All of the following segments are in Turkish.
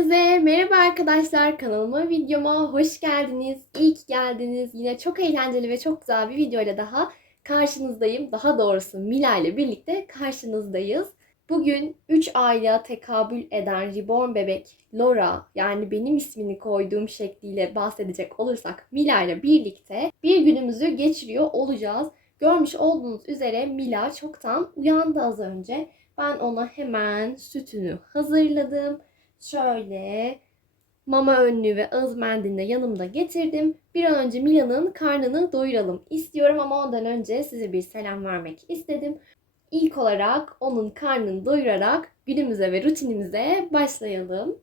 Hepinize merhaba arkadaşlar kanalıma videoma hoş geldiniz. İyi ki geldiniz. Yine çok eğlenceli ve çok güzel bir videoyla daha karşınızdayım. Daha doğrusu Mila ile birlikte karşınızdayız. Bugün 3 aylığa tekabül eden reborn bebek Laura yani benim ismini koyduğum şekliyle bahsedecek olursak Mila ile birlikte bir günümüzü geçiriyor olacağız. Görmüş olduğunuz üzere Mila çoktan uyandı az önce. Ben ona hemen sütünü hazırladım. Şöyle mama önlüğü ve ağız mendilini de yanımda getirdim. Bir an önce Mila'nın karnını doyuralım istiyorum ama ondan önce size bir selam vermek istedim. İlk olarak onun karnını doyurarak günümüze ve rutinimize başlayalım.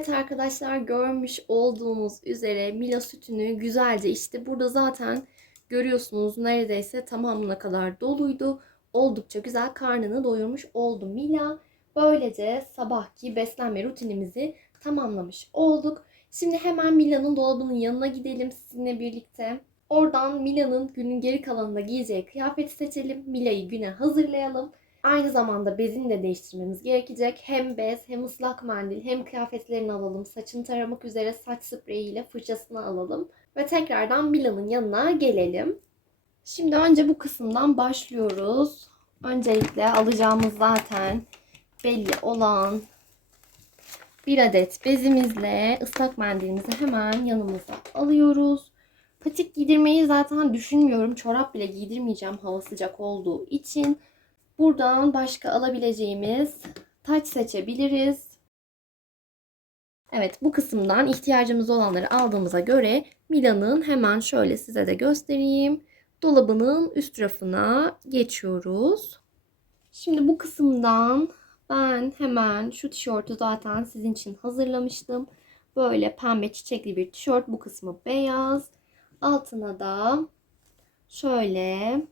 Evet arkadaşlar görmüş olduğunuz üzere Mila sütünü güzelce içti. Burada zaten görüyorsunuz neredeyse tamamına kadar doluydu. Oldukça güzel karnını doyurmuş oldu Mila. Böylece sabahki beslenme rutinimizi tamamlamış olduk. Şimdi hemen Mila'nın dolabının yanına gidelim sizinle birlikte. Oradan Mila'nın günün geri kalanında giyeceği kıyafeti seçelim. Mila'yı güne hazırlayalım. Aynı zamanda bezini de değiştirmemiz gerekecek. Hem bez hem ıslak mendil hem kıyafetlerini alalım. Saçını taramak üzere saç spreyiyle fırçasını alalım. Ve tekrardan Mila'nın yanına gelelim. Şimdi önce bu kısımdan başlıyoruz. Öncelikle alacağımız zaten belli olan bir adet bezimizle ıslak mendilimizi hemen yanımıza alıyoruz. Patik giydirmeyi zaten düşünmüyorum. Çorap bile giydirmeyeceğim hava sıcak olduğu için. Buradan başka alabileceğimiz taç seçebiliriz. Evet bu kısımdan ihtiyacımız olanları aldığımıza göre Mila'nın hemen şöyle size de göstereyim. Dolabının üst rafına geçiyoruz. Şimdi bu kısımdan ben hemen şu tişörtü zaten sizin için hazırlamıştım. Böyle pembe çiçekli bir tişört. Bu kısmı beyaz. Altına da şöyle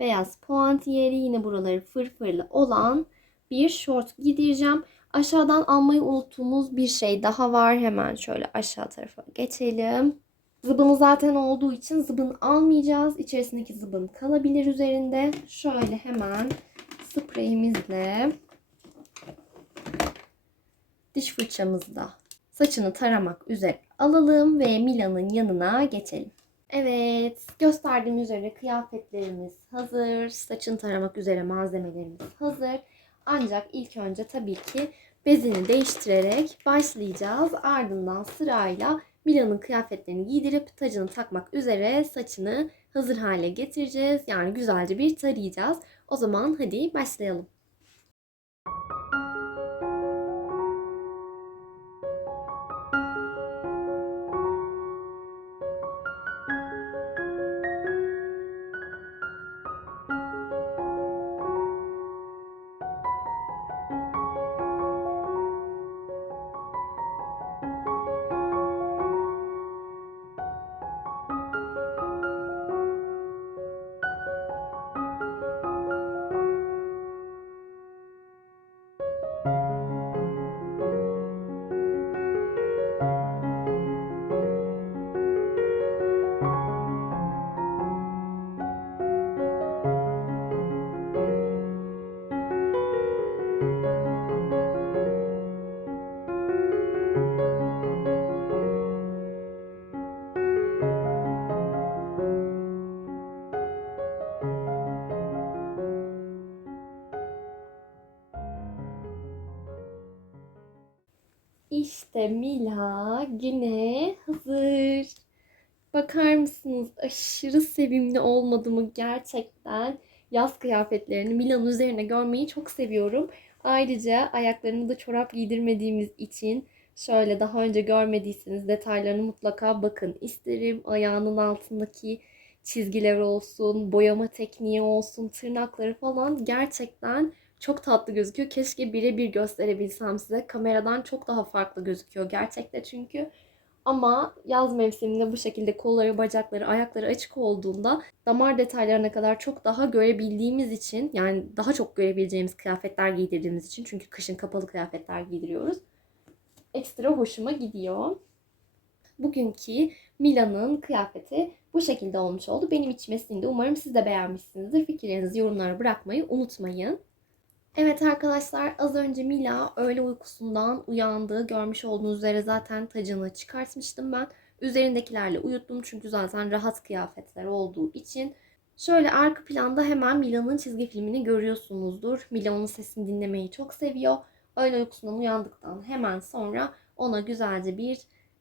beyaz puantiyeli yine buraları fırfırlı olan bir şort giydireceğim. Aşağıdan almayı unuttuğumuz bir şey daha var. Hemen şöyle aşağı tarafa geçelim. Zıbını zaten olduğu için zıbın almayacağız. İçerisindeki zıbın kalabilir üzerinde. Şöyle hemen spreyimizle diş fırçamızda saçını taramak üzere alalım ve Mila'nın yanına geçelim. Evet, gösterdiğim üzere kıyafetlerimiz hazır. Saçını taramak üzere malzemelerimiz hazır. Ancak ilk önce tabii ki bezini değiştirerek başlayacağız. Ardından sırayla Mila'nın kıyafetlerini giydirip tacını takmak üzere saçını hazır hale getireceğiz. Yani güzelce bir tarayacağız. O zaman hadi başlayalım. İşte Mila güne hazır. Bakar mısınız? Aşırı sevimli olmadı mı gerçekten? Yaz kıyafetlerini Mila'nın üzerine görmeyi çok seviyorum. Ayrıca ayaklarını da çorap giydirmediğimiz için şöyle daha önce görmediyseniz detaylarını mutlaka bakın isterim. Ayağının altındaki çizgiler olsun, boyama tekniği olsun, tırnakları falan gerçekten çok tatlı gözüküyor. Keşke birebir gösterebilsem size. Kameradan çok daha farklı gözüküyor gerçekten çünkü. Ama yaz mevsiminde bu şekilde kolları, bacakları, ayakları açık olduğunda damar detaylarına kadar çok daha görebildiğimiz için yani daha çok görebileceğimiz kıyafetler giydirdiğimiz için çünkü kışın kapalı kıyafetler giydiriyoruz. Ekstra hoşuma gidiyor. Bugünkü Mila'nın kıyafeti bu şekilde olmuş oldu. Benim içime sindi. Umarım siz de beğenmişsinizdir. Fikirlerinizi yorumlara bırakmayı unutmayın. Evet arkadaşlar az önce Mila öğle uykusundan uyandı. Görmüş olduğunuz üzere zaten tacını çıkartmıştım ben. Üzerindekilerle uyuttum çünkü zaten rahat kıyafetler olduğu için. Şöyle arka planda hemen Mila'nın çizgi filmini görüyorsunuzdur. Mila onun sesini dinlemeyi çok seviyor. Öğle uykusundan uyandıktan hemen sonra ona güzelce bir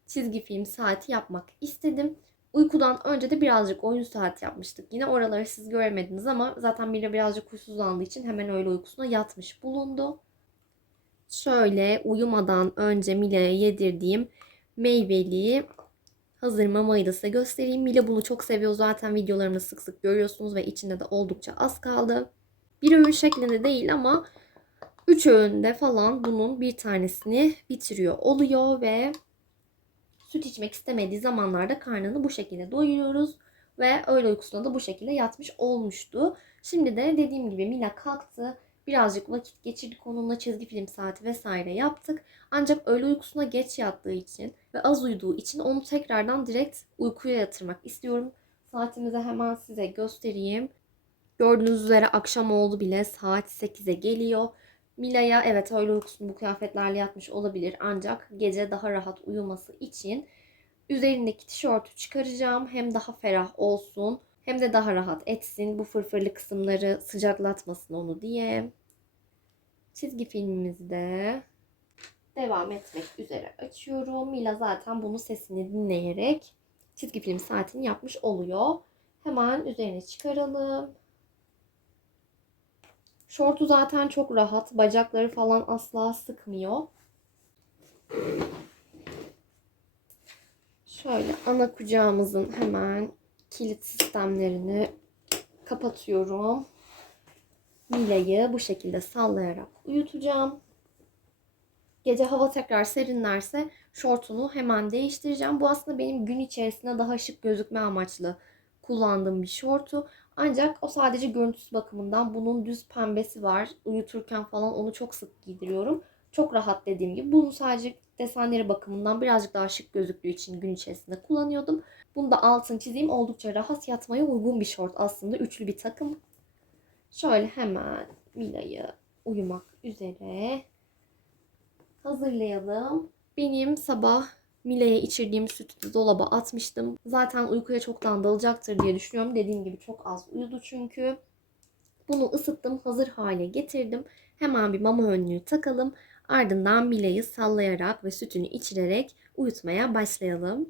çizgi film saati yapmak istedim. Uykudan önce de birazcık oyun saati yapmıştık. Yine oraları siz göremediniz ama zaten Mila birazcık huysuzlandığı için hemen öyle uykusuna yatmış bulundu. Şöyle uyumadan önce Mila'ya yedirdiğim meyveli hazır mamayı da size göstereyim. Mila bunu çok seviyor. Zaten videolarımda sık sık görüyorsunuz ve içinde de oldukça az kaldı. Bir öğün şeklinde değil ama 3 öğünde falan bunun bir tanesini bitiriyor oluyor ve süt içmek istemediği zamanlarda karnını bu şekilde doyuruyoruz. Ve öğle uykusuna da bu şekilde yatmış olmuştu. Şimdi de dediğim gibi Mila kalktı. Birazcık vakit geçirdik onunla çizgi film saati vesaire yaptık. Ancak öğle uykusuna geç yattığı için ve az uyuduğu için onu tekrardan direkt uykuya yatırmak istiyorum. Saatimizi hemen size göstereyim. Gördüğünüz üzere akşam oldu bile saat 8'e geliyor. Mila'ya evet öğle uykusunu bu kıyafetlerle yatmış olabilir ancak gece daha rahat uyuması için üzerindeki tişörtü çıkaracağım. Hem daha ferah olsun hem de daha rahat etsin. Bu fırfırlı kısımları sıcaklatmasın onu diye. Çizgi filmimizi de devam etmek üzere açıyorum. Mila zaten bunu sesini dinleyerek çizgi film saatini yapmış oluyor. Hemen üzerine çıkaralım. Şortu zaten çok rahat. Bacakları falan asla sıkmıyor. Şöyle ana kucağımızın hemen kilit sistemlerini kapatıyorum. Mila'yı bu şekilde sallayarak uyutacağım. Gece hava tekrar serinlerse şortunu hemen değiştireceğim. Bu aslında benim gün içerisinde daha şık gözükme amaçlı kullandığım bir şortu. Ancak o sadece görüntüsü bakımından bunun düz pembesi var. Uyuturken falan onu çok sık giydiriyorum. Çok rahat dediğim gibi. Bunun sadece desenleri bakımından birazcık daha şık gözüktüğü için gün içerisinde kullanıyordum. Bunu da altını çizeyim. Oldukça rahat yatmaya uygun bir şort aslında. Üçlü bir takım. Şöyle hemen Mila'yı uyumak üzere hazırlayalım. Benim sabah Mila'ya içirdiğim sütü dolaba atmıştım. Zaten uykuya çoktan dalacaktır diye düşünüyorum. Dediğim gibi çok az uyudu çünkü. Bunu ısıttım, hazır hale getirdim. Hemen bir mama önlüğü takalım. Ardından Mila'yı sallayarak ve sütünü içirerek uyutmaya başlayalım.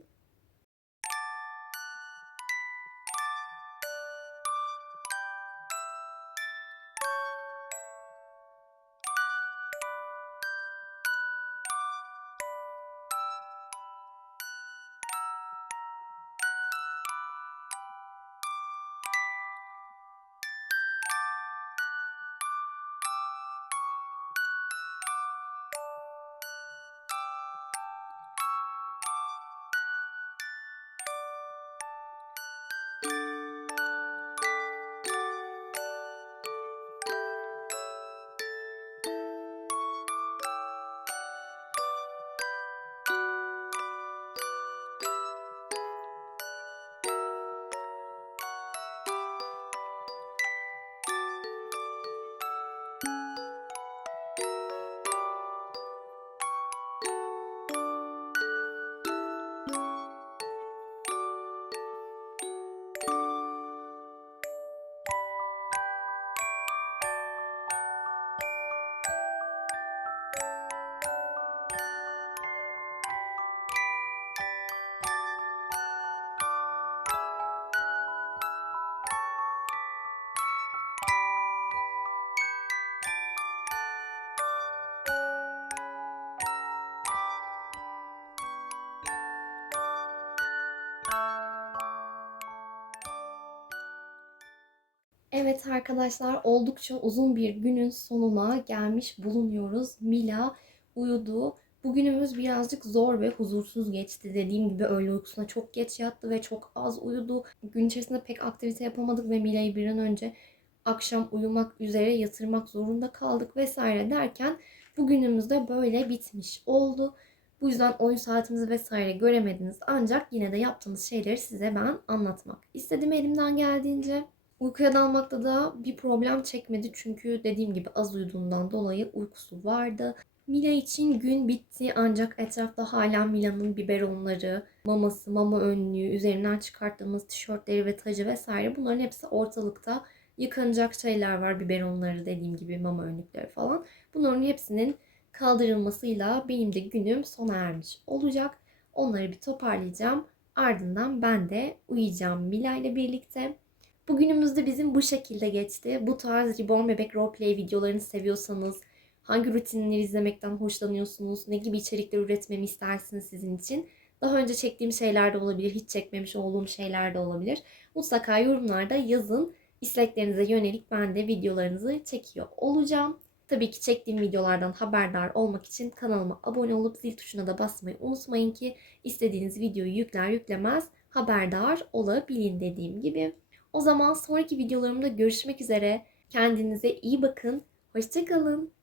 Evet arkadaşlar oldukça uzun bir günün sonuna gelmiş bulunuyoruz. Mila uyudu. Bugünümüz birazcık zor ve huzursuz geçti. Dediğim gibi öğle uykusuna çok geç yattı ve çok az uyudu. Gün içerisinde pek aktivite yapamadık ve Mila'yı bir an önce akşam uyumak üzere yatırmak zorunda kaldık vesaire derken bugünümüz de böyle bitmiş oldu. Bu yüzden oyun saatimizi vesaire göremediniz. Ancak yine de yaptığımız şeyleri size ben anlatmak istedim elimden geldiğince. Uykuya dalmakta da bir problem çekmedi çünkü dediğim gibi az uyuduğundan dolayı uykusu vardı. Mila için gün bitti ancak etrafta hala Mila'nın biberonları, maması, mama önlüğü, üzerinden çıkarttığımız tişörtleri ve tacı vesaire bunların hepsi ortalıkta. Yıkanacak şeyler var, biberonları dediğim gibi mama önlükleri falan. Bunların hepsinin kaldırılmasıyla benim de günüm sona ermiş olacak. Onları bir toparlayacağım. Ardından ben de uyuyacağım Mila ile birlikte. Bugünümüz de bizim bu şekilde geçti. Bu tarz Reborn Bebek Roleplay videolarını seviyorsanız, hangi rutinleri izlemekten hoşlanıyorsunuz, ne gibi içerikler üretmemi istersiniz sizin için? Daha önce çektiğim şeyler de olabilir, hiç çekmemiş olduğum şeyler de olabilir. Mutlaka yorumlarda yazın. İsteklerinize yönelik ben de videolarınızı çekiyor olacağım. Tabii ki çektiğim videolardan haberdar olmak için kanalıma abone olup zil tuşuna da basmayı unutmayın ki istediğiniz videoyu yükler yüklemez haberdar olabilin dediğim gibi. O zaman sonraki videolarımda görüşmek üzere. Kendinize iyi bakın. Hoşçakalın.